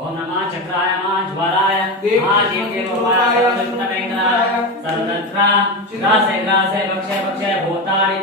ओम नमः चक्राय ज्वराय महादेवदेवाय सर्वतंत्र सर्वतंत्र Grasse Grasse भक्षे भक्षे भूतानि